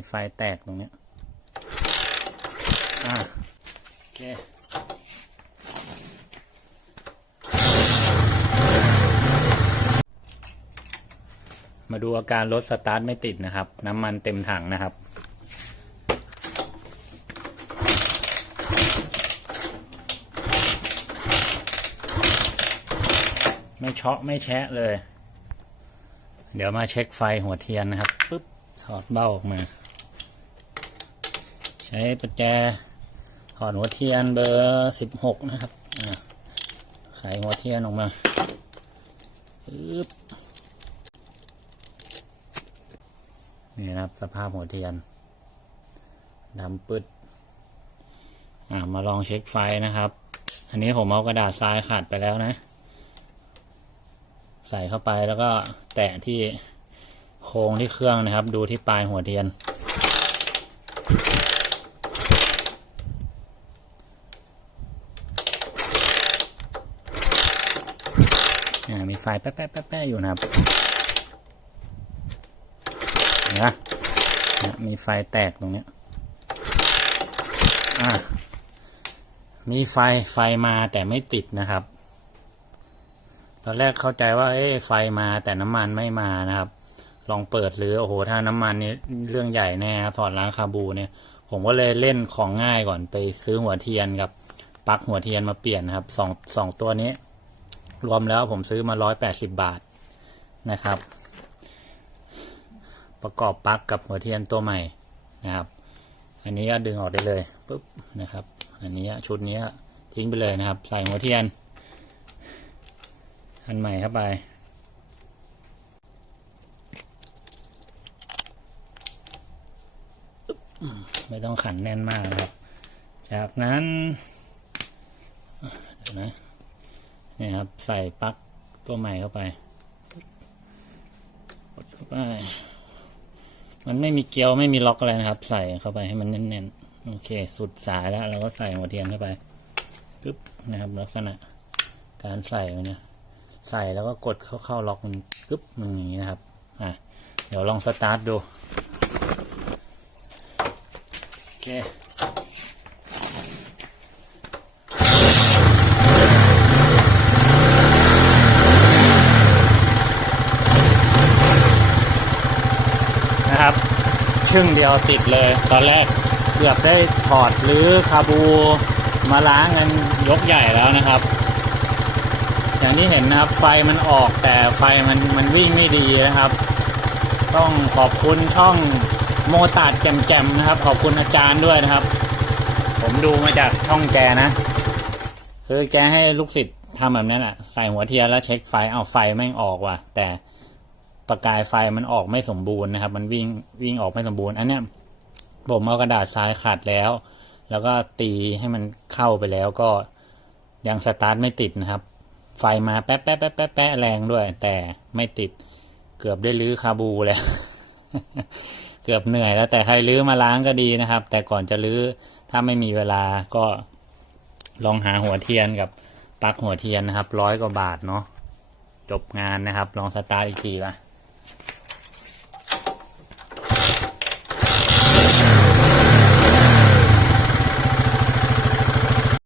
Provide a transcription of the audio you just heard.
มีไฟแตกตรงเนี้ยอ่าโอเคมาดูอาการรถสตาร์ทไม่ติดนะครับ น้ำมันเต็มถังนะครับ ไม่เชาะไม่แชะเลย เดี๋ยวมาเช็คไฟหัวเทียนนะครับปุ๊บ ถอดเบ้าออกมา ใช้ประแจถอดหัวเทียนเบอร์สิบหกนะครับไขหัวเทียนออกมาปึ๊บนี่นะครับสภาพหัวเทียนดำปึ๊ดอ่ามาลองเช็คไฟนะครับ อันนี้ผมเอากระดาษทรายขัดไปแล้วนะ ใส่เข้าไปแล้วก็แตะที่โครงที่เครื่องนะครับ ดูที่ปลายหัวเทียน มีไฟแป๊ะแป๊ะแป๊ะแป๊ะอยู่นะครับนะมีไฟแตกตรงเนี้ยอ่ามีไฟไฟมาแต่ไม่ติดนะครับ ตอนแรกเข้าใจว่าเอ๊ะไฟมาแต่น้ำมันไม่มานะครับ ลองเปิดหรือโอ้โหถ้าน้ำมันนี่เรื่องใหญ่แน่ครับถอดล้างคาบูเนี่ย ผมก็เลยเล่นของง่ายก่อนไปซื้อหัวเทียนกับปลั๊กหัวเทียนมาเปลี่ยนนะครับสองสองตัวนี้ รวมแล้วผมซื้อมาร้อยแปดสิบบาทนะครับ ประกอบปลั๊กกับหัวเทียนตัวใหม่นะครับ อันนี้ก็ดึงออกได้เลยปุ๊บนะครับ อันนี้ชุดนี้ทิ้งไปเลยนะครับ ใส่หัวเทียน อันใหม่เข้าไปไม่ต้องขันแน่นมากนะครับ จากนั้นเดี๋ยวนะ นี่ครับ ใส่ปลั๊กตัวใหม่เข้าไปกดเข้าไป มันไม่มีเกลียวไม่มีล็อกอะไรนะครับ ใส่เข้าไปให้มันแน่นๆ โอเค สุดสายแล้ว เราก็ใส่หัวเทียนเข้าไปปึ๊บนะครับลักษณะการใส่มันเนี่ยใส่แล้วก็กดเข้าเข้าล็อกมันกึ๊บมันอย่างนี้นะครับ อะ เดี๋ยวลองสตาร์ทดู โอเค นะครับ ชึ่งเดียวติดเลย ตอนแรกเกือบได้ถอดหรือคาบูมาล้างกันยกใหญ่แล้วนะครับ อย่างที่เห็นนะครับไฟมันออกแต่ไฟมันมันวิ่งไม่ดีนะครับ ต้องขอบคุณช่องโมตัดแจมๆนะครับ ขอบคุณอาจารย์ด้วยนะครับ ผมดูมาจากช่องแกนะคือแกให้ลูกศิษย์ทำแบบนั้นอะ ใส่หัวเทียนแล้วเช็คไฟเอาไฟแม่งออกว่ะ แต่ ประกายไฟมันออกไม่สมบูรณ์นะครับ มันวิ่งวิ่งออกไม่สมบูรณ์ อันเนี้ยผมเอากระดาษทรายขัดแล้ว แล้วก็ตีให้มันเข้าไปแล้วก็ยังสตาร์ทไม่ติดนะครับ ไฟมาแป๊ะแป๊ะแป๊ะแป๊ะแป๊ะแรงด้วย แต่ไม่ติดเกือบได้รื้อคาบูแล้ว เกือบเหนื่อยแล้ว แต่ใครรื้อมาล้างก็ดีนะครับ แต่ก่อนจะรื้อถ้าไม่มีเวลาก็ลองหาหัวเทียนกับปลั๊กหัวเทียนนะครับร้อยกว่าบาทเนาะจบงานนะครับ ลองสตาร์ทอีกทีป่ะ